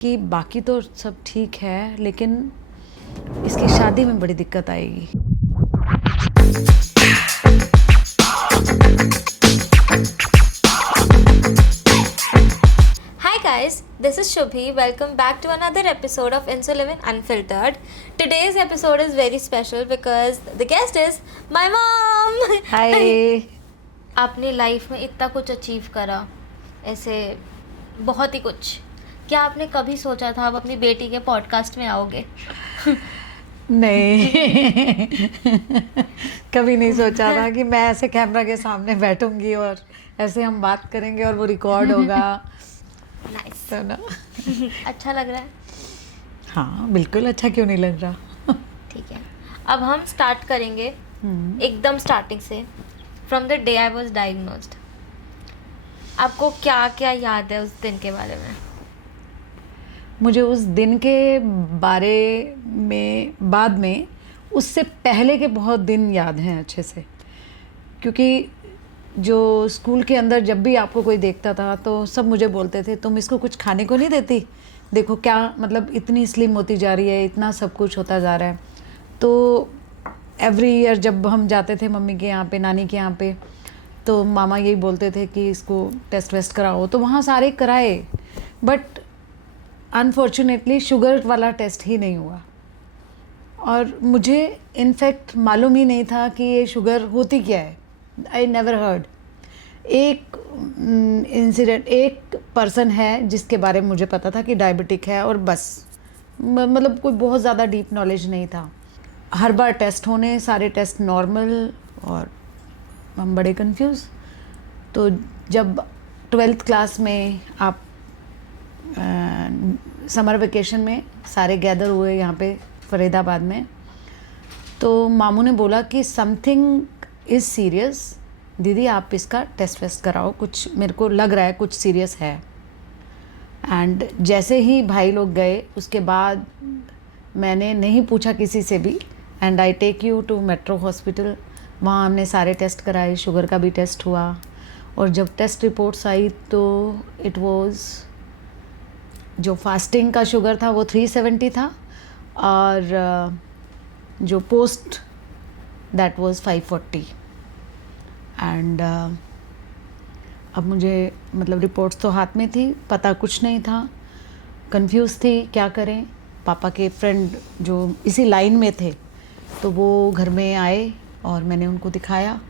कि बाकी तो सब ठीक है, लेकिन इसकी शादी में बड़ी दिक्कत आएगी। Hi guys, this is Shubhi. Welcome back to another episode of Insulin Unfiltered. Today's episode is very special because the guest is my mom. हाय। आपने लाइफ में इतना कुछ अचीव करा, ऐसे बहुत ही कुछ। क्या आपने कभी सोचा था आप अपनी बेटी के पॉडकास्ट में आओगे? नहीं कभी नहीं सोचा था कि मैं ऐसे कैमरा के सामने बैठूंगी और ऐसे हम बात करेंगे और वो रिकॉर्ड होगा। नाइस। तो ना अच्छा लग रहा है? हाँ बिल्कुल, अच्छा क्यों नहीं लग रहा। ठीक है, अब हम स्टार्ट करेंगे एकदम स्टार्टिंग से। From the day I was diagnosed, आपको क्या क्या याद है उस दिन के बारे में? मुझे उस दिन के बारे में बाद में उससे पहले के बहुत दिन याद हैं अच्छे से, क्योंकि जो स्कूल के अंदर जब भी आपको कोई देखता था तो सब मुझे बोलते थे तुम इसको कुछ खाने को नहीं देती, देखो क्या मतलब इतनी स्लिम होती जा रही है, इतना सब कुछ होता जा रहा है। तो एवरी ईयर जब हम जाते थे मम्मी के यहाँ पे, नानी के यहाँ पे, तो मामा यही बोलते थे कि इसको टेस्ट वेस्ट कराओ, तो वहाँ सारे कराए, बट अनफॉर्चुनेटली शुगर वाला टेस्ट ही नहीं हुआ। और मुझे इनफैक्ट मालूम ही नहीं था कि ये शुगर होती क्या है। I never heard. एक इंसिडेंट, एक पर्सन है जिसके बारे में मुझे पता था कि डायबिटिक है, और बस मतलब कोई बहुत ज़्यादा डीप नॉलेज नहीं था। हर बार टेस्ट होने, सारे टेस्ट नॉर्मल, और हम बड़े कंफ्यूज। तो जब 12th क्लास में आप समर वेकेशन में सारे गैदर हुए यहाँ पे फरीदाबाद में, तो मामू ने बोला कि समथिंग इज़ सीरियस, दीदी आप इसका टेस्ट वेस्ट कराओ, कुछ मेरे को लग रहा है कुछ सीरियस है। एंड जैसे ही भाई लोग गए उसके बाद मैंने नहीं पूछा किसी से भी, and I take you to Metro hospital. वहाँ हमने सारे टेस्ट कराए, शुगर का भी टेस्ट हुआ, और जब टेस्ट रिपोर्ट्स आई तो इट वाज, जो फास्टिंग का शुगर था वो 370 था, और जो पोस्ट दैट वाज 540। एंड अब मुझे मतलब रिपोर्ट्स तो हाथ में थी, पता कुछ नहीं था, कंफ्यूज थी क्या करें। पापा के फ्रेंड जो इसी लाइन में थे तो वो घर में आए और मैंने उनको दिखाया,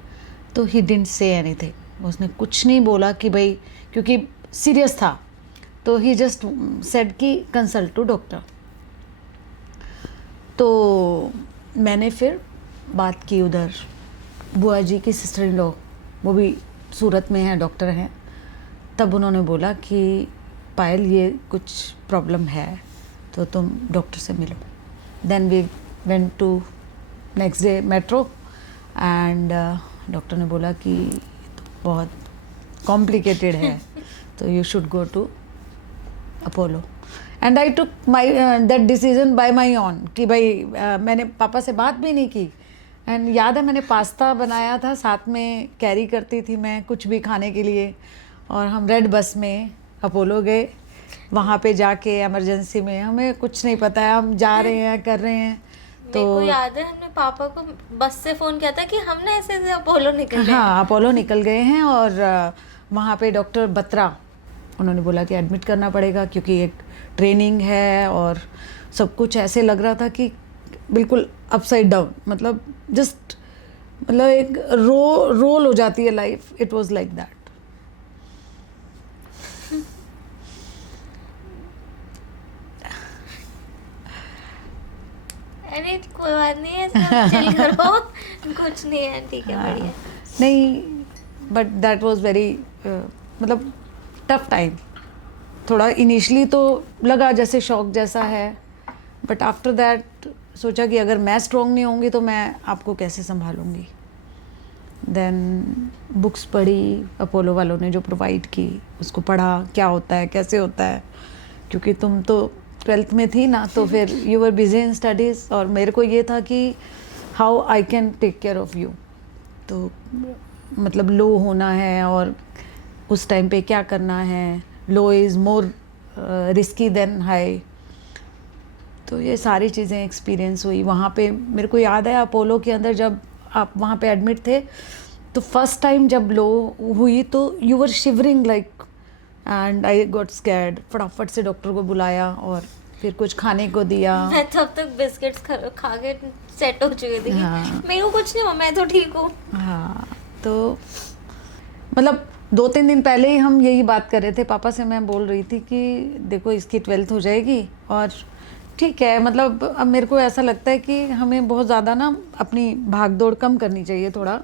तो ही डिडंट से एनीथिंग, उसने कुछ नहीं बोला कि भाई, क्योंकि सीरियस था, तो ही जस्ट सेड कि कंसल्ट टू डॉक्टर। तो मैंने फिर बात की उधर, बुआ जी की सिस्टर इन लॉ, वो भी सूरत में है, डॉक्टर हैं। तब उन्होंने बोला कि पायल ये कुछ प्रॉब्लम है तो तुम डॉक्टर से मिलो। Then we went to next day Metro, and doctor ने बोला कि तो बहुत कॉम्प्लिकेटेड है, तो you should go to Apollo. And I took my that decision by my own कि भाई मैंने पापा से बात भी नहीं की। एंड याद है मैंने पास्ता बनाया था, साथ में कैरी करती थी मैं कुछ भी खाने के लिए, और हम रेड बस में अपोलो गए। वहाँ पे जाके इमरजेंसी में, हमें कुछ नहीं पता है, हम जा रहे हैं कर रहे हैं। मेरे को याद है हमने पापा को बस से फ़ोन किया था कि हमने ऐसे ऐसे अपोलो निकल गए। हाँ अपोलो निकल गए हैं, और वहाँ पे डॉक्टर बत्रा, उन्होंने बोला कि एडमिट करना पड़ेगा क्योंकि एक ट्रेनिंग है, और सब कुछ ऐसे लग रहा था कि बिल्कुल अपसाइड डाउन, मतलब जस्ट मतलब एक रोल हो जाती है life, it was like that. अरे कोई बात नहीं है, सब चिल करो, कुछ नहीं है, ठीक है, बढ़िया। नहीं, बट दैट वाज वेरी मतलब टफ टाइम। थोड़ा इनिशियली तो लगा जैसे शॉक जैसा है, बट आफ्टर दैट सोचा कि अगर मैं स्ट्रॉन्ग नहीं होंगी तो मैं आपको कैसे संभालूंगी। देन बुक्स पढ़ी, अपोलो वालों ने जो प्रोवाइड की उसको पढ़ा, क्या होता है कैसे होता है, क्योंकि तुम तो 12th में थी ना, तो फिर you were busy in studies, और मेरे को ये था कि how I can take care of you. तो मतलब लो होना है और उस टाइम पे क्या करना है, low is more risky than high. तो ये सारी चीज़ें एक्सपीरियंस हुई वहाँ पे। मेरे को याद है अपोलो के अंदर जब आप वहाँ पे एडमिट थे, तो फर्स्ट टाइम जब लो हुई तो you were shivering like, and I got scared. फटाफट से डॉक्टर को बुलाया और फिर कुछ खाने को दिया। मैं तब तक बिस्किट्स खा के सेट हो चुकी थी। हाँ। मेरे को कुछ नहीं हुआ, मैं तो ठीक हूँ। हाँ, तो मतलब 2-3 दिन पहले ही हम यही बात कर रहे थे पापा से। मैं बोल रही थी कि देखो इसकी 12th हो जाएगी और ठीक है, मतलब अब मेरे को ऐसा लगता है कि हमें बहुत ज़्यादा ना अपनी भाग दौड़ कम करनी चाहिए थोड़ा,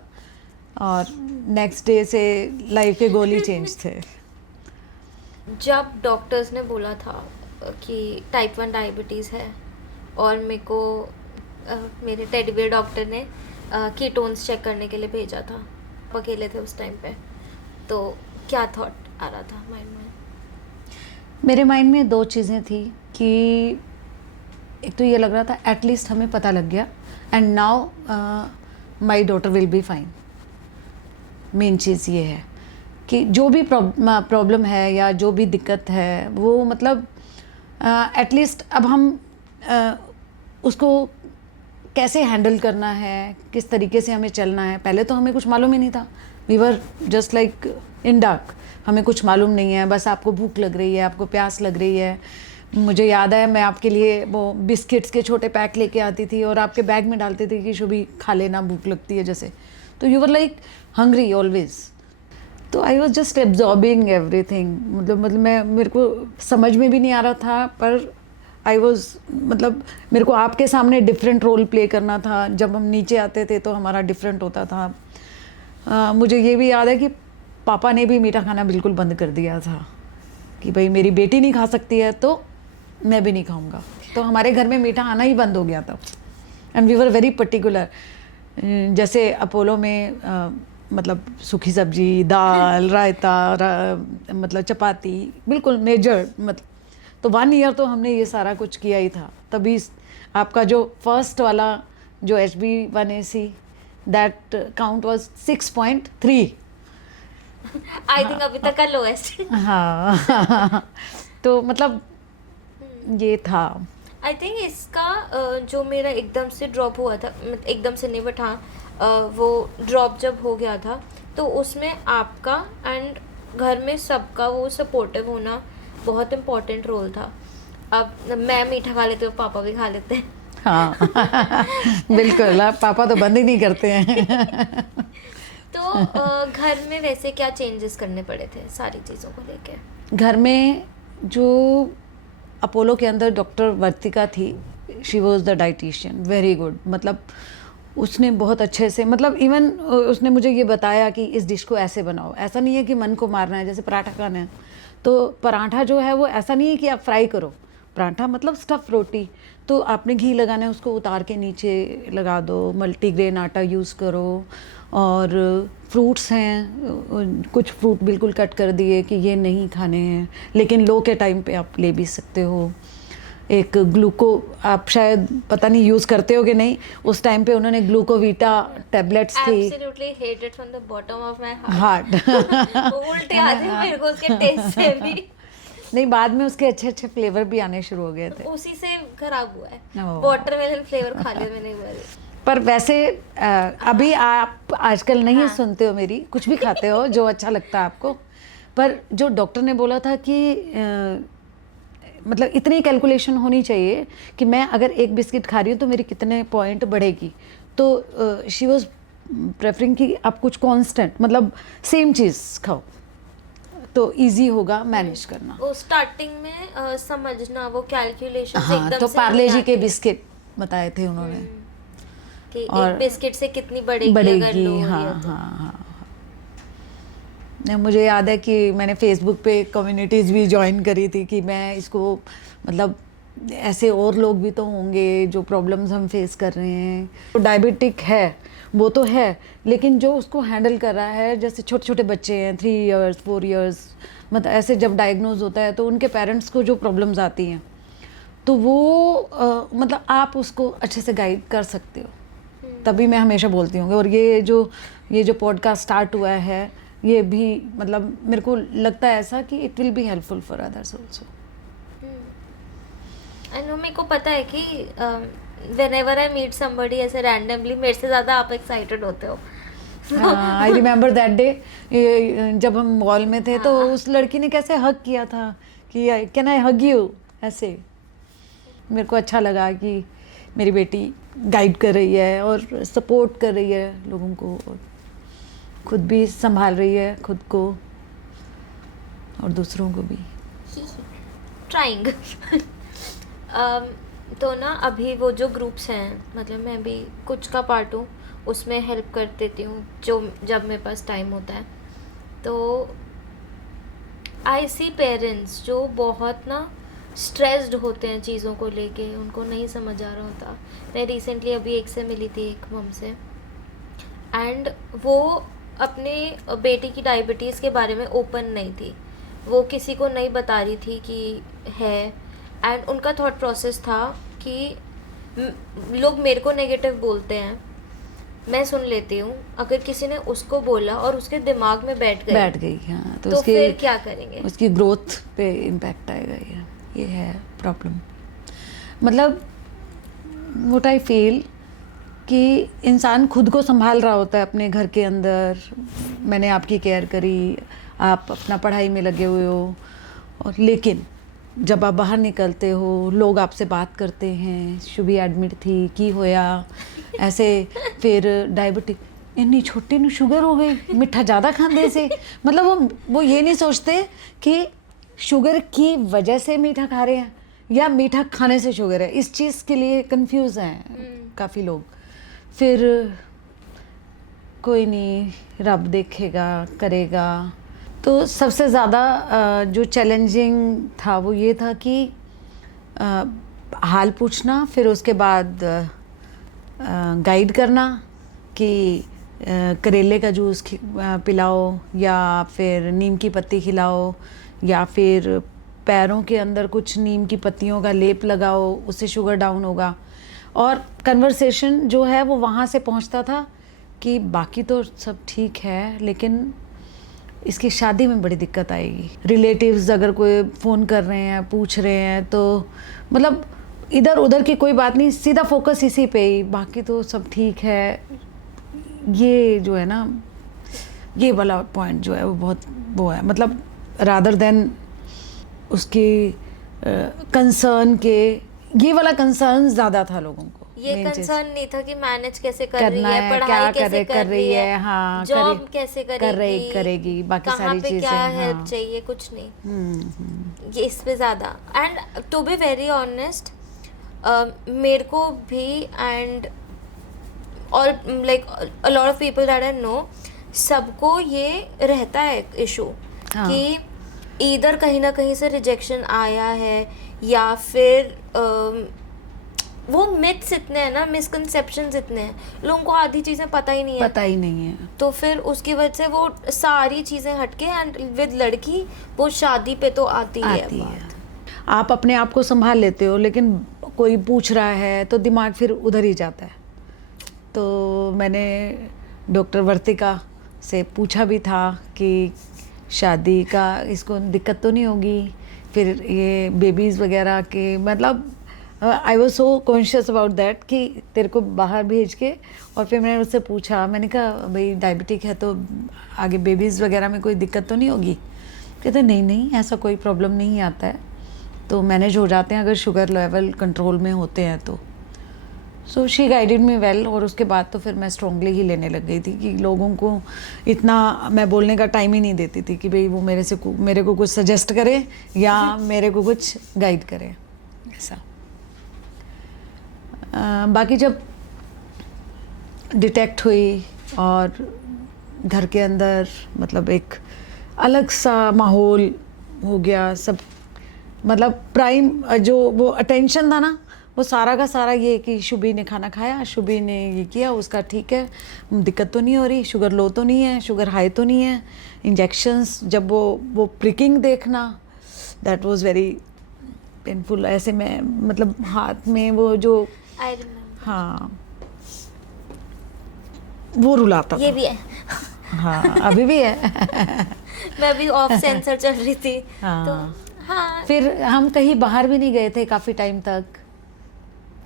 और नेक्स्ट डे से लाइफ के गोल ही चेंज थे। जब डॉक्टर्स ने बोला था कि टाइप 1 डायबिटीज़ है, और मेरे को मेरे टेडी बियर डॉक्टर ने कीटोन्स चेक करने के लिए भेजा था, आप अकेले थे उस टाइम पे, तो क्या थॉट आ रहा था माइंड में? मेरे माइंड में 2 चीज़ें थी कि एक तो ये लग रहा था एटलीस्ट हमें पता लग गया, and now my daughter will be fine. Main चीज़ ये है कि जो भी प्रॉब्लम है या जो भी दिक्कत है वो मतलब एटलीस्ट अब हम उसको कैसे हैंडल करना है, किस तरीके से हमें चलना है। पहले तो हमें कुछ मालूम ही नहीं था, we were just like in dark. हमें कुछ मालूम नहीं है, बस आपको भूख लग रही है, आपको प्यास लग रही है। मुझे याद है मैं आपके लिए वो बिस्किट्स के छोटे पैक लेके आती थी और आपके बैग में डालती थी कि शुभी खा लेना, भूख लगती है जैसे। तो you were like hungry always. तो I was just absorbing everything. मतलब मैं, मेरे को समझ में भी नहीं आ रहा था, पर आई वॉज मतलब मेरे को आपके सामने डिफरेंट रोल प्ले करना था। जब हम नीचे आते थे तो हमारा डिफरेंट होता था। मुझे ये भी याद है कि पापा ने भी मीठा खाना बिल्कुल बंद कर दिया था कि भाई मेरी बेटी नहीं खा सकती है तो मैं भी नहीं खाऊंगा। तो हमारे घर में मीठा आना ही बंद हो गया था, and we were very particular. जैसे अपोलो में मतलब सूखी सब्जी, दाल, रायता, मतलब चपाती, बिल्कुल मेजर। मतलब तो 1 ईयर तो हमने ये सारा कुछ किया ही था। तभी आपका जो फर्स्ट वाला जो HB1AC that count was 6.3। I think अभी तक का लोएस्ट। हाँ तो मतलब ये था। आई थिंक इसका जो मेरा एकदम से ड्रॉप हुआ था, एकदम से नहीं बट हाँ, वो ड्रॉप जब हो गया था तो उसमें आपका एंड घर में सबका वो सपोर्टिव होना बहुत इम्पोर्टेंट रोल था। अब मैं मीठा खा लेती हूँ, पापा भी खा लेते हैं। हाँ बिल्कुल, आप पापा तो बंद ही नहीं करते हैं। तो घर में वैसे क्या चेंजेस करने पड़े थे सारी चीज़ों को लेके? घर में जो अपोलो के अंदर डॉक्टर वर्तिका थी, she was the dietitian, very good. मतलब उसने बहुत अच्छे से, मतलब इवन उसने मुझे ये बताया कि इस डिश को ऐसे बनाओ। ऐसा नहीं है कि मन को मारना है, जैसे पराठा खाना है तो पराठा जो है वो ऐसा नहीं है कि आप फ्राई करो। पराठा मतलब स्टफ़ रोटी, तो आपने घी लगाना है, उसको उतार के नीचे लगा दो। मल्टीग्रेन आटा यूज़ करो, और फ्रूट्स हैं, कुछ फ्रूट बिल्कुल कट कर दिए कि ये नहीं खाने हैं, लेकिन लो के टाइम पे आप ले भी सकते हो। एक ग्लूको, आप शायद पता नहीं यूज़ करते हो कि नहीं, उस टाइम पे उन्होंने ग्लूकोवीटा टैबलेट्स थी। Absolutely hate it from the bottom of my heart उल्टे आते हैं मेरे को उसके टेस्ट से भी। नहीं, बाद में उसके अच्छे अच्छे फ्लेवर भी आने शुरू हो गए थे। उसी से खराब हुआ है। ओह। वाटरमेलन फ्लेवर खा लिया मैंने एक बार। पर वैसे अभी आप आजकल नहीं हाँ। सुनते हो मेरी, कुछ भी खाते हो जो अच्छा लगता है आपको। पर जो डॉक्टर ने बोला था कि मतलब इतनी कैलकुलेशन होनी चाहिए कि मैं अगर एक बिस्किट खा रही हूँ तो मेरी कितने पॉइंट बढ़ेगी। तो शी वॉज प्रेफरिंग कि आप कुछ कांस्टेंट, मतलब सेम चीज़ खाओ तो इजी होगा मैनेज करना। वो स्टार्टिंग में समझना वो कैलकुलेशन हाँ, एकदम तो से पार्ले जी नहीं के आती। बिस्किट बताए थे उन्होंने कि और एक बिस्किट से कितनी बढ़ेगी अगर बढ़ेगी। लो हाँ लिया तो। हाँ हाँ। मुझे याद है कि मैंने फेसबुक पे कम्युनिटीज़ भी ज्वाइन करी थी कि मैं इसको, मतलब ऐसे और लोग भी तो होंगे जो प्रॉब्लम्स हम फेस कर रहे हैं। तो डायबिटिक है वो तो है, लेकिन जो उसको हैंडल कर रहा है, जैसे छोटे छोटे बच्चे हैं 3 इयर्स 4 इयर्स, मतलब ऐसे जब डायग्नोज होता है तो उनके पेरेंट्स को जो प्रॉब्लम्स आती हैं तो वो मतलब आप उसको अच्छे से गाइड कर सकते हो। तभी मैं हमेशा बोलती हूँ। और ये जो पॉडकास्ट स्टार्ट हुआ है, ये भी मतलब मेरे को लगता है ऐसा कि it will be helpful for others also. And मेरे को पता है कि whenever I meet somebody ऐसे randomly, मेरे से ज़्यादा आप एक्साइटेड होते हो. आई रिमेम्बर दैट डे, जब हम मॉल में थे तो उस लड़की ने कैसे हग किया था कि कैन आई हग यू, ऐसे मेरे को अच्छा लगा कि मेरी बेटी गाइड कर रही है और सपोर्ट कर रही है लोगों को, और खुद भी संभाल रही है खुद को और दूसरों को भी. ट्राइंग. तो ना अभी वो जो ग्रुप्स हैं, मतलब मैं भी कुछ का पार्ट हूँ, उसमें हेल्प कर देती हूँ जो जब मेरे पास टाइम होता है. तो आई सी पेरेंट्स जो बहुत ना स्ट्रेस्ड होते हैं चीज़ों को लेके, उनको नहीं समझ आ रहा होता. मैं रिसेंटली अभी एक से मिली थी, एक मम से, एंड वो अपने बेटी की डायबिटीज़ के बारे में ओपन नहीं थी. वो किसी को नहीं बता रही थी कि है. एंड उनका थॉट प्रोसेस था कि लोग मेरे को नेगेटिव बोलते हैं, मैं सुन लेती हूँ. अगर किसी ने उसको बोला और उसके दिमाग में बैठ गई, हाँ, तो फिर क्या करेंगे? उसकी ग्रोथ पे इम्पैक्ट आएगा. ये है प्रॉब्लम. मतलब व्हाट आई फील कि इंसान खुद को संभाल रहा होता है अपने घर के अंदर. मैंने आपकी केयर करी, आप अपना पढ़ाई में लगे हुए हो, और लेकिन जब आप बाहर निकलते हो लोग आपसे बात करते हैं, शुभी एडमिट थी की होया ऐसे, फिर डायबिटिक इन्नी छोटी नु शुगर हो गई, मिठा ज़्यादा खाने से. मतलब वो ये नहीं सोचते कि शुगर की वजह से मीठा खा रहे हैं या मीठा खाने से शुगर है. इस चीज़ के लिए कंफ्यूज हैं काफ़ी लोग. फिर कोई नहीं, रब देखेगा करेगा. तो सबसे ज़्यादा जो चैलेंजिंग था वो ये था कि हाल पूछना, फिर उसके बाद गाइड करना कि करेले का जूस पिलाओ, या फिर नीम की पत्ती खिलाओ, या फिर पैरों के अंदर कुछ नीम की पत्तियों का लेप लगाओ, उससे शुगर डाउन होगा. और कन्वर्सेशन जो है वो वहाँ से पहुँचता था कि बाकी तो सब ठीक है, लेकिन इसकी शादी में बड़ी दिक्कत आएगी. रिलेटिव्स अगर कोई फ़ोन कर रहे हैं, पूछ रहे हैं, तो मतलब इधर उधर की कोई बात नहीं, सीधा फोकस इसी पे ही, बाकी तो सब ठीक है. ये जो है ना, ये वाला पॉइंट जो है वो बहुत वो है. मतलब रादर देन उसकी कंसर्न के, ये वाला कंसर्न ज़्यादा था लोगों को. ये कंसर्न नहीं था कि मैनेज कैसे कर रही है, पढ़ाई कैसे कर रही है, हाँ, जॉब कैसे करेगी, बाकी सारी चीजें, क्या हेल्प चाहिए, कुछ नहीं. ये इस पे ज़्यादा. And to be very honest, मेरे को भी एंड और like a lot of people that I know, सबको ये रहता है इशू कि इधर कहीं ना कहीं से रिजेक्शन आया है, या फिर वो मिथ्स इतने हैं ना, मिसकंसेप्शंस इतने हैं, लोगों को आधी चीज़ें पता ही नहीं है. तो फिर उसकी वजह से वो सारी चीज़ें हटके, एंड विद लड़की वो शादी पे तो आती है. आप अपने आप को संभाल लेते हो, लेकिन कोई पूछ रहा है तो दिमाग फिर उधर ही जाता है. तो मैंने डॉक्टर वर्तिका से पूछा भी था कि शादी का इसको दिक्कत तो नहीं होगी, फिर ये बेबीज़ वगैरह के, मतलब I was so conscious about that कि तेरे को बाहर भेज के. और फिर मैंने उससे पूछा, मैंने कहा भाई डायबिटिक है तो आगे बेबीज़ वगैरह में कोई दिक्कत तो नहीं होगी? कहते नहीं ऐसा कोई प्रॉब्लम नहीं आता है, तो मैनेज हो जाते हैं अगर शुगर लेवल कंट्रोल में होते हैं तो. So she guided me well. और उसके बाद तो फिर मैं स्ट्रांगली ही लेने लग गई थी कि लोगों को इतना मैं बोलने का टाइम ही नहीं देती थी कि भाई वो मेरे को कुछ सजेस्ट करे या मेरे को कुछ गाइड करे, ऐसा. बाकी जब डिटेक्ट हुई और घर के अंदर मतलब एक अलग सा माहौल हो गया, सब मतलब प्राइम जो वो अटेंशन था ना, वो सारा का सारा ये कि शुभी ने खाना खाया, शुभी ने ये किया, उसका ठीक है, दिक्कत तो नहीं हो रही, शुगर लो तो नहीं है, शुगर हाई तो नहीं है. इंजेक्शंस जब वो प्रिकिंग देखना, दैट वाज वेरी पेनफुल. ऐसे में मतलब हाथ में वो जो, हाँ, वो रुलाता ये था. भी है. हाँ, अभी भी है. मैं भी ऑफ सेंसर चल रही थी. हाँ. तो हाँ फिर हम कहीं बाहर भी नहीं गए थे काफ़ी टाइम तक।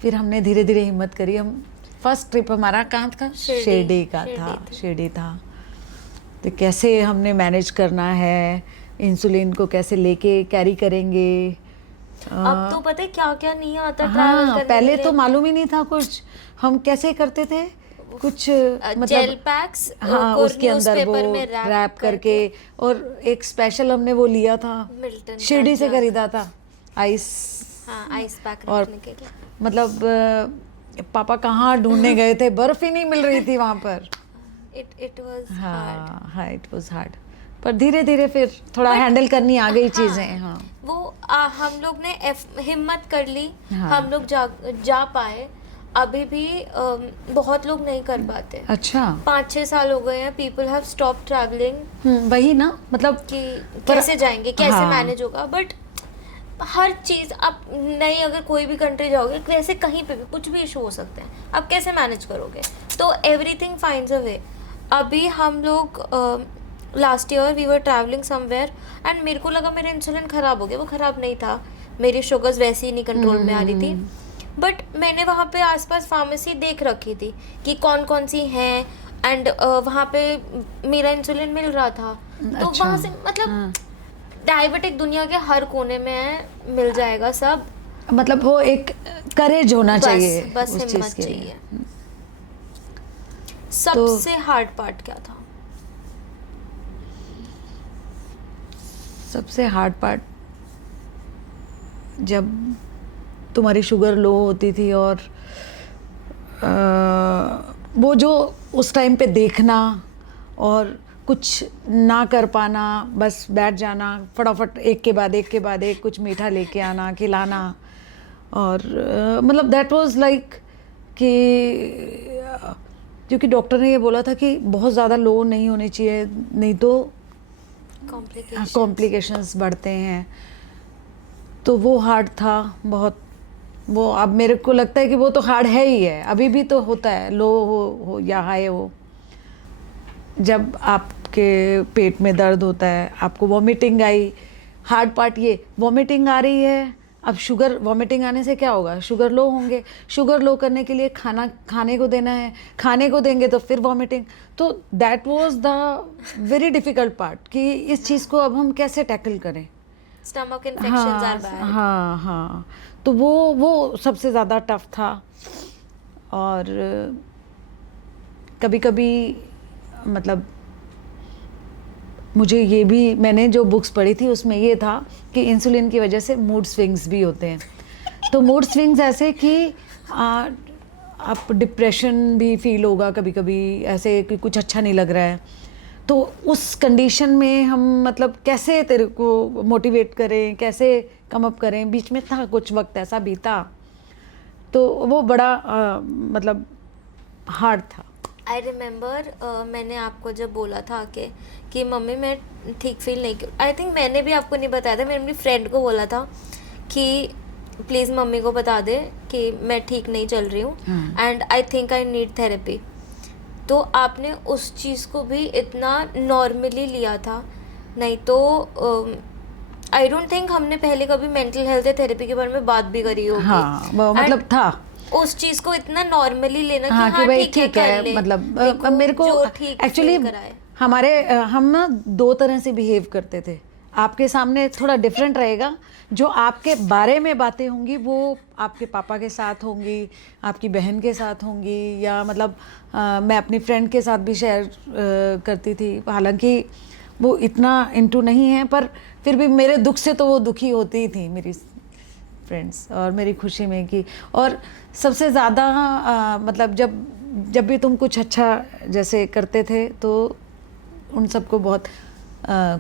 फिर हमने धीरे धीरे हिम्मत करी। हम फर्स्ट ट्रिप हमारा कहाँ था? शिरडी का था, शिरडी था। तो कैसे हमने मैनेज करना है, इंसुलिन को कैसे लेके कैरी करेंगे। अब तो पता है क्या क्या नहीं आता ट्रैवल हाँ, करने पहले के लिए। तो मालूम ही नहीं था कुछ। हम कैसे करते थे कुछ मतलब जेल पैक्स हाँ, को उसके अंदर वो न्यूज़पेपर में रैप करके, और एक स्पेशल हमने वो लिया था, मिल्टन का शिरडी से जग। खरीदा था, आइस। हाँ आइस पैक और रखने के लिए। मतलब पापा कहाँ ढूंढने गए थे, बर्फ ही नहीं मिल रही थी वहाँ पर। It was hard. हाँ हाँ, इट वाज हार्ड। पर धीरे धीरे फिर थोड़ा हैंडल करनी आ गई चीज़ें। हाँ, वो हम लोग ने हिम्मत कर ली। हाँ। हम लोग जा पाए। अभी भी बहुत लोग नहीं कर पाते। अच्छा। 5-6 साल हो गए हैं, पीपल हैव स्टॉप ट्रैवलिंग वही ना, मतलब कि कैसे जाएंगे, कैसे हाँ। मैनेज होगा। बट हर चीज़ आप नई अगर कोई भी कंट्री जाओगे, वैसे कहीं पे भी कुछ भी इशू हो सकते हैं, आप कैसे मैनेज करोगे? तो एवरीथिंग फाइंड्स अ वे। अभी हम लोग last year we were travelling somewhere and मेरे को लगा मेरा इंसुलिन ख़राब हो गया। वो ख़राब नहीं था, मेरी शुगर्स वैसे ही नहीं कंट्रोल में आ रही थी। बट मैंने वहाँ पे आसपास फार्मेसी देख रखी थी कि कौन कौन सी हैं, एंड वहाँ पे मेरा इंसुलिन मिल रहा था। तो अच्छा। वहाँ से मतलब डायबिटिक दुनिया के हर कोने में है, मिल जाएगा सब। मतलब वो एक करेज होना चाहिए बस उस हिम्मत चीज़ के लिए। चाहिए। सबसे हार्ड पार्ट क्या था? सबसे हार्ड पार्ट जब तुम्हारी शुगर लो होती थी, और वो जो उस टाइम पे देखना और कुछ ना कर पाना, बस बैठ जाना, फटाफट एक के बाद एक कुछ मीठा लेके आना, खिलाना। और मतलब दैट वाज लाइक कि क्योंकि डॉक्टर ने ये बोला था कि बहुत ज़्यादा लो नहीं होनी चाहिए, नहीं तो कॉम्प्लिकेशंस बढ़ते हैं। तो वो हार्ड था बहुत। वो अब मेरे को लगता है कि वो तो हार्ड है ही है, अभी भी तो होता है, लो हो या हाई हो। जब आपके पेट में दर्द होता है, आपको वॉमिटिंग आई, हार्ड पार्ट ये वॉमिटिंग आ रही है। अब शुगर, वॉमिटिंग आने से क्या होगा? शुगर लो होंगे, शुगर लो करने के लिए खाने को देना है, खाने को देंगे तो फिर वॉमिटिंग। तो that was the very difficult part कि इस चीज़ को अब हम कैसे टैकल करें। Stomach infections are bad. हाँ हाँ, तो वो सबसे ज़्यादा टफ था। और कभी कभी मतलब मुझे ये भी, मैंने जो बुक्स पढ़ी थी उसमें ये था कि इंसुलिन की वजह से मूड स्विंग्स भी होते हैं। तो मूड स्विंग्स ऐसे कि आप डिप्रेशन भी फील होगा कभी कभी, ऐसे कि कुछ अच्छा नहीं लग रहा है। तो उस कंडीशन में हम मतलब कैसे तेरे को मोटिवेट करें, कैसे कम अप करें। बीच में था कुछ वक्त ऐसा बीता, तो वो बड़ा मतलब हार्ड था। आई रिमेंबर मैंने आपको जब बोला था कि मम्मी मैं ठीक फील नहीं, आई थिंक मैंने भी आपको नहीं बताया था, मैंने अपनी फ्रेंड को बोला था कि प्लीज़ मम्मी को बता दे कि मैं ठीक नहीं चल रही हूँ and I think I need therapy. तो आपने उस चीज़ को भी इतना नॉर्मली लिया था। नहीं तो आई डोंट थिंक हमने पहले कभी मेंटल हेल्थ या थेरेपी के बारे में बात भी करी होगी। हाँ, वो मतलब था उस चीज़ को इतना नॉर्मली लेना हाँ, कि कि भाई ठीक ठीक कर है। ले, मतलब देखो, मेरे को जो ठीक एक्चुअली feel कराए। हम ना दो तरह से बिहेव करते थे। आपके सामने थोड़ा डिफरेंट रहेगा, जो आपके बारे में बातें होंगी वो आपके पापा के साथ होंगी, आपकी बहन के साथ होंगी, या मतलब मैं अपनी फ्रेंड के साथ भी शेयर करती थी। हालांकि वो इतना इंटू नहीं है, पर फिर भी मेरे दुख से तो वो दुखी होती ही थी मेरी फ्रेंड्स, और मेरी खुशी में कि। और सबसे ज़्यादा मतलब जब भी तुम कुछ अच्छा जैसे करते थे तो उन सबको बहुत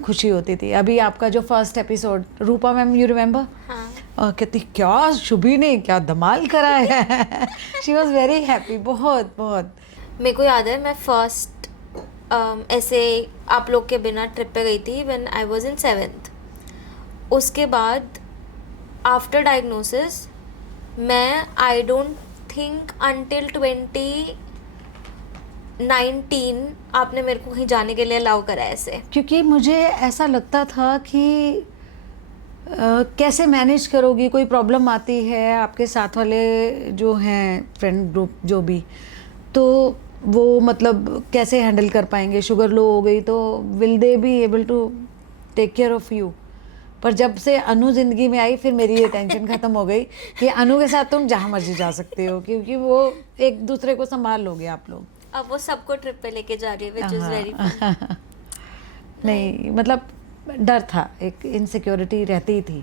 खुशी होती थी। अभी आपका जो first episode, Rupa ma'am, you remember? हाँ। कहती क्या शुभी ने क्या धमाल करा है। शी वॉज वेरी हैप्पी, बहुत बहुत। मेरे को याद है मैं फर्स्ट ऐसे आप लोग के बिना ट्रिप पे गई थी when I was in 7th। उसके बाद आफ्टर डायग्नोसिस मैं आई डोंट थिंक अनटिल 2019 आपने मेरे को कहीं जाने के लिए अलाउ करा ऐसे। क्योंकि मुझे ऐसा लगता था कि कैसे मैनेज करोगी, कोई प्रॉब्लम आती है आपके साथ वाले जो हैं फ्रेंड ग्रुप जो भी, तो वो मतलब कैसे हैंडल कर पाएंगे? शुगर लो हो गई तो will they be able to take care of you? पर जब से अनु ज़िंदगी में आई फिर मेरी ये टेंशन ख़त्म हो गई कि अनु के साथ तुम जहाँ मर्जी जा सकते हो, क्योंकि वो एक दूसरे को संभाल लोगे आप लोग। अब वो सबको ट्रिप पे लेके जा रही है, विच इज़ वेरी नहीं मतलब डर था, एक इनसिक्योरिटी रहती थी।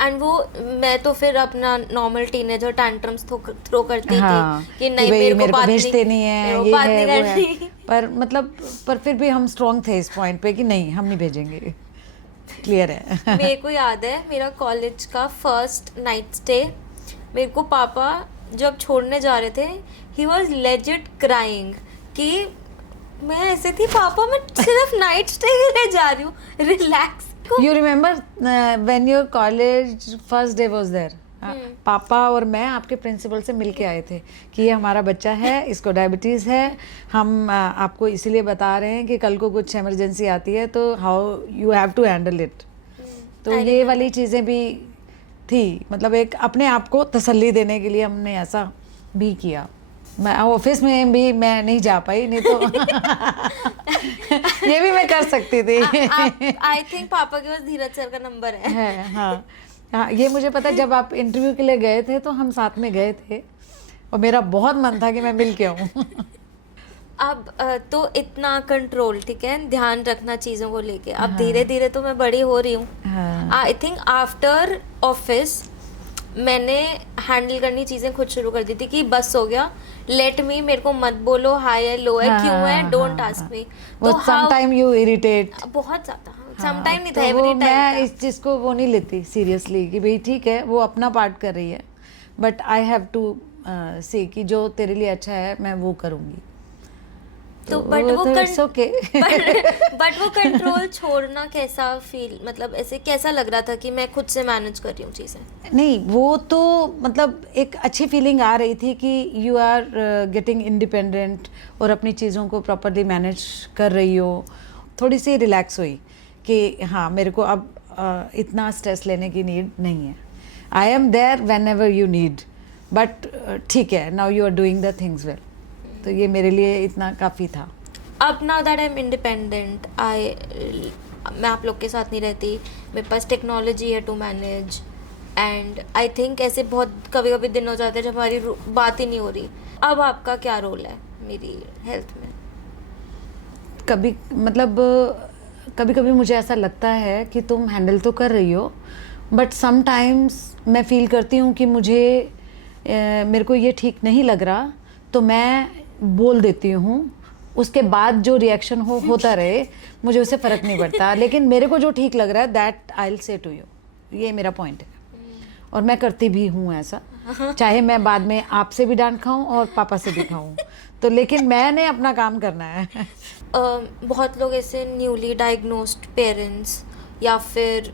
एंड वो मैं तो फिर अपना नॉर्मल टीनेजर टैंट्रम्स थ्रो करती हाँ, थी कि नहीं भाई मेरे को बात भेजते नहीं है, मेरे को ये बात है नहीं वो है, करनी। पर मतलब पर फिर भी हम स्ट्रॉन्ग थे इस पॉइंट पे कि नहीं हम नहीं भेजेंगे, क्लियर है। मेरे को याद है मेरा कॉलेज का फर्स्ट नाइट स्टे, मेरे को पापा जब छोड़ने जा रहे थे ही वॉज लेजिट क्राइंग कि मैं ऐसे थी, पापा मैं सिर्फ नाइट स्टे के लिए जा रही हूँ, relax. You remember when your college first day was there, पापा और मैं आपके प्रिंसिपल से मिल के आए थे कि ये हमारा बच्चा है, इसको डायबिटीज़ है, हम आपको इसीलिए बता रहे हैं कि कल को कुछ इमरजेंसी आती है तो how you have to handle it. तो ये वाली चीज़ें भी थी, मतलब एक अपने आप को तसल्ली देने के लिए हमने ऐसा भी किया। मैं ऑफिस में भी मैं नहीं जा पाई, नहीं तो ये भी मैं कर सकती थी। आई थिंक पापा के पास धीरज सर का नंबर है। हाँ हाँ, ये मुझे पता, जब आप इंटरव्यू के लिए गए थे तो हम साथ में गए थे और मेरा बहुत मन था कि मैं मिल के आऊँ। अब तो इतना कंट्रोल, ठीक है, ध्यान रखना चीज़ों को लेके। अब धीरे धीरे तो मैं बड़ी हो रही हूँ। आई थिंक आफ्टर ऑफिस मैंने हैंडल करनी चीज़ें खुद शुरू कर दी थी कि बस हो गया, लेट मी, मेरे को मत बोलो हाई है लो है क्यों है, डोंट आस्क मी। वो समटाइम यू इरिटेट बहुत ज़्यादा, समटाइम नहीं था, तो एवरी वो टाइम मैं इस चीज़ को वो नहीं लेती सीरियसली कि भाई ठीक है वो अपना पार्ट कर रही है, बट आई हैव टू से कि जो तेरे लिए अच्छा है मैं वो करूँगी। तो बट वो ओके। बट वो कंट्रोल छोड़ना कैसा फील, मतलब ऐसे कैसा लग रहा था कि मैं खुद से मैनेज कर रही हूँ चीज़ें? नहीं वो तो मतलब एक अच्छी फीलिंग आ रही थी कि यू आर गेटिंग इंडिपेंडेंट और अपनी चीज़ों को प्रॉपरली मैनेज कर रही हो। थोड़ी सी रिलैक्स हुई कि हाँ मेरे को अब इतना स्ट्रेस लेने की नीड नहीं है। I am there whenever you need, but ठीक है now you are doing the things well, तो ये मेरे लिए इतना काफ़ी था। अब now that I am independent, मैं आप लोग के साथ नहीं रहती, मेरे पास टेक्नोलॉजी है to manage, and I think ऐसे बहुत कभी कभी दिन हो जाते हैं जब हमारी बात ही नहीं हो रही। अब आपका क्या रोल है मेरी हेल्थ में? कभी मतलब कभी कभी मुझे ऐसा लगता है कि तुम हैंडल तो कर रही हो, बट समटाइम्स मैं फील करती हूँ कि मेरे को ये ठीक नहीं लग रहा, तो मैं बोल देती हूँ, उसके बाद जो रिएक्शन होता रहे मुझे उससे फ़र्क नहीं पड़ता, लेकिन मेरे को जो ठीक लग रहा है that I will say to you, ये मेरा पॉइंट है। और मैं करती भी हूँ ऐसा, चाहे मैं बाद में आपसे भी डांट खाऊं और पापा से भी खाऊं, तो लेकिन मैंने अपना काम करना है। बहुत लोग ऐसे न्यूली डायग्नोस्ड पेरेंट्स या फिर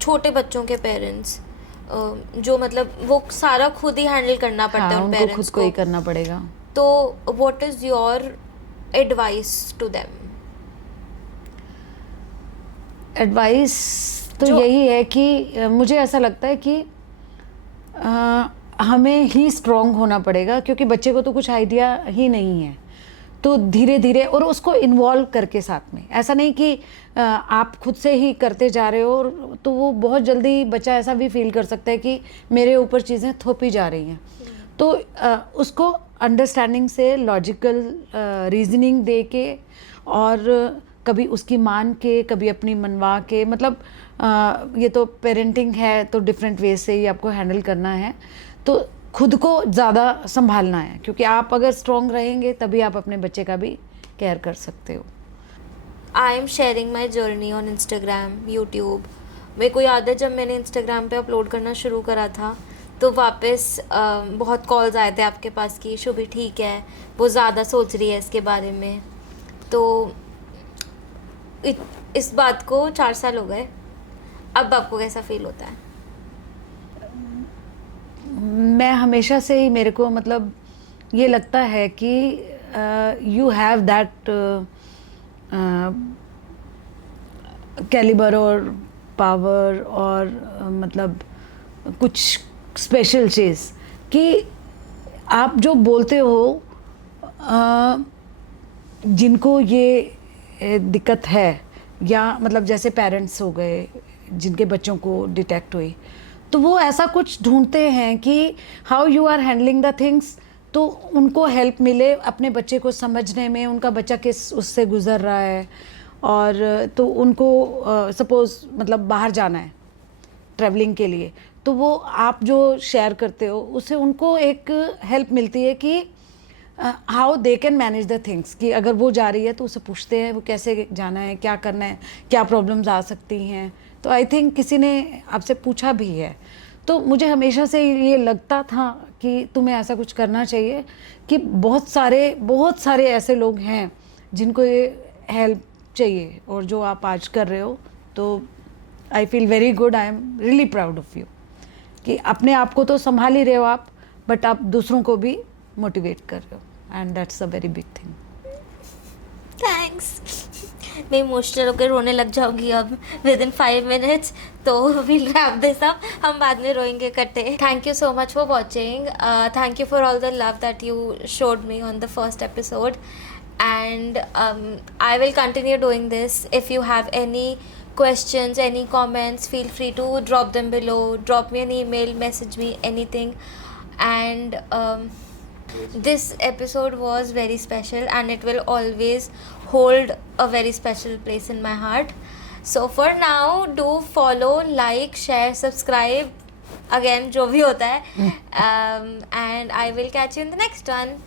छोटे बच्चों के पेरेंट्स जो मतलब वो सारा खुद ही हैंडल करना पड़ता है उन पेरेंट्स को, खुद को ही करना पड़ेगा। तो what is your advice to them? Advice तो यही है कि मुझे ऐसा लगता है कि हमें ही स्ट्रॉन्ग होना पड़ेगा, क्योंकि बच्चे को तो कुछ आइडिया ही नहीं है, तो धीरे धीरे और उसको इन्वॉल्व करके साथ में, ऐसा नहीं कि आप खुद से ही करते जा रहे हो, तो वो बहुत जल्दी बच्चा ऐसा भी फील कर सकता है कि मेरे ऊपर चीज़ें थोपी जा रही हैं। तो उसको अंडरस्टैंडिंग से लॉजिकल रीजनिंग दे के, और कभी उसकी मान के कभी अपनी मनवा के, मतलब ये तो पेरेंटिंग है तो डिफरेंट वे से ही आपको हैंडल करना है, तो खुद को ज़्यादा संभालना है, क्योंकि आप अगर स्ट्रॉन्ग रहेंगे तभी आप अपने बच्चे का भी केयर कर सकते हो। I am sharing my journey on Instagram, YouTube. मेरे को याद है जब मैंने इंस्टाग्राम पे अपलोड करना शुरू करा था तो वापस बहुत कॉल्स आए थे आपके पास कि शुभी ठीक है, वो ज़्यादा सोच रही है इसके बारे में। तो इस बात को 4 साल हो गए, अब आपको कैसा फील होता है? मैं हमेशा से ही, मेरे को मतलब ये लगता है कि यू हैव दैट कैलिबर और पावर और मतलब कुछ स्पेशल चीज़ कि आप जो बोलते हो जिनको ये दिक्कत है या मतलब जैसे पेरेंट्स हो गए जिनके बच्चों को डिटेक्ट हुई, तो वो ऐसा कुछ ढूंढते हैं कि how you are handling the things, तो उनको हेल्प मिले अपने बच्चे को समझने में, उनका बच्चा किस उससे गुज़र रहा है। और तो उनको सपोज़ मतलब बाहर जाना है ट्रैवलिंग के लिए, तो वो आप जो शेयर करते हो उससे उनको एक हेल्प मिलती है कि how they can manage the things, कि अगर वो जा रही है तो उसे पूछते हैं वो कैसे जाना है, क्या करना है, क्या प्रॉब्लम्स आ सकती हैं। तो आई थिंक किसी ने आपसे पूछा भी है, तो मुझे हमेशा से ये लगता था कि तुम्हें ऐसा कुछ करना चाहिए कि बहुत सारे ऐसे लोग हैं जिनको ये हेल्प चाहिए, और जो आप आज कर रहे हो, तो I feel very good, I am really proud of you कि अपने आप को तो संभाल ही रहे हो आप, बट आप दूसरों को भी मोटिवेट कर रहे हो, and that's a very big thing. Thanks. मैं इमोशनल होकर रोने लग जाऊंगी अब विद इन 5 मिनट्स, तो विल रैप दिस अप, हम बाद में रोएंगे इकट्ठे। Thank you so much for watching, thank you for all the love that you showed me on the first episode, and I will continue doing this. If you have any questions, any comments, feel free to drop them below, drop me an email, message me, anything. And this episode was very special, and it will always hold a very special place in my heart. So for now, do follow, like, share, subscribe, again जो भी होता है, and I will catch you in the next one.